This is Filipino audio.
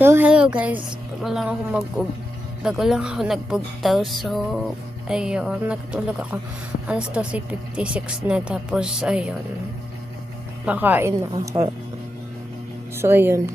So, hello guys. Bago lang ako nagbugtaw. So, ayun. Nagtulog ako. Alas 12:56 na. Tapos, ayun. Pakain na ako. So, ayun.